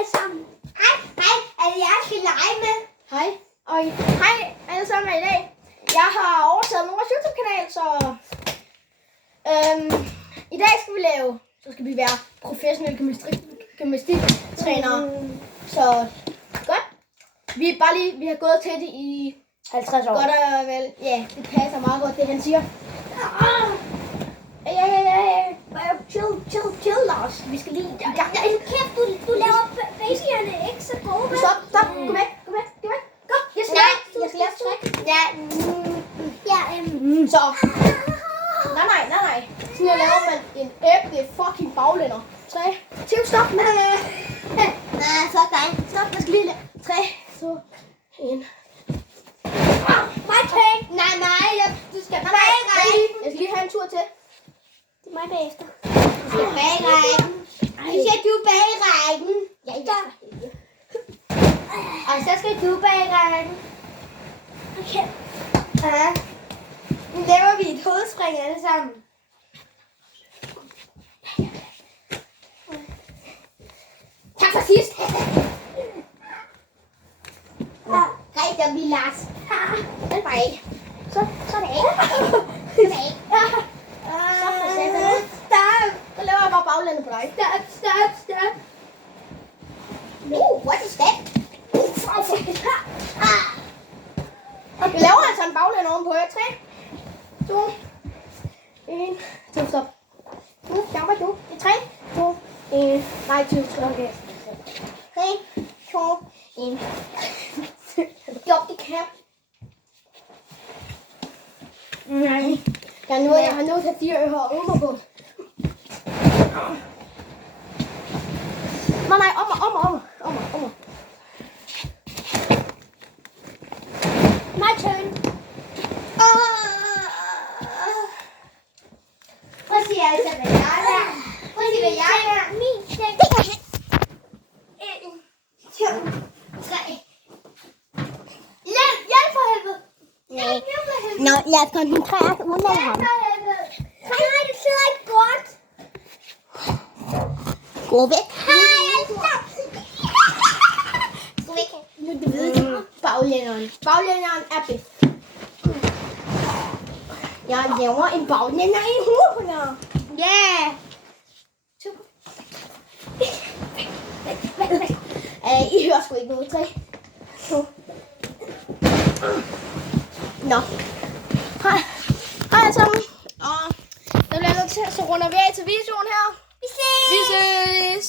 alle sammen. Hej, er det jeg skal lege med? Hej, og hej alle sammen i dag. Jeg har overtaget Noras YouTube-kanal, så i dag skal vi være professionelle gymnastiktrænere. Så godt. Vi har gået til det i 50 år. godt og vel. Ja, det passer meget godt, det han siger. Chill, Lars. Vi skal lige i gang. Kæft, du laver babyerne ikke så gode. Stop. Gå væk. Kom, jeg skal lære træk. Så. Nej. Sådan her laver man en ægte fucking baglænder. 3, 2, stop. Nej, fuck dig. Stop, jeg skal lige lade. 3, 2, 1. My turn. Nej, du skal bagrækken. Jeg skal lige have en tur til. Det er mig bagefter. Du skal bagrækken. Du bagrækken. Ja. Og så skal du bagrækken. Okay. Nu laver vi et hovedspring alle sammen. Tak for sidst. Rigtig vi Lars. Den var ikke. Så er det ikke. Stop. Så laver jeg bare baglænder på dig. Stop. What is that? Jeg laver altså en baglænder ovenpå jer. 3, 2, 1. 2, stop. Nu jammer du. 3, 2, 1. Nej, 2, okay. 3, 2, 1. Gjort det kan. Nej. Jeg har nødt til at 4 øre og øver på. Nej, om. My turn. Prøv at sige altså, hvad jeg er. Prøv at sige, hvad jeg er. 9, 6, 1, 2, 3. Hjælp for helvede. Nå, lad os koncentrere os uden at ham. Nej, det sidder ikke godt. Gå væk. Gå væk. Nu du ved baglænderen. Baglænderen er bedst. Jeg laver en baglænder i hovedet på dig. Yeah. I hører sgu ikke noget. 3, 2. Nå. Hej alle sammen. Og så bliver jeg nødt til, så runder vi af til videoen her. Vi ses. Vi ses.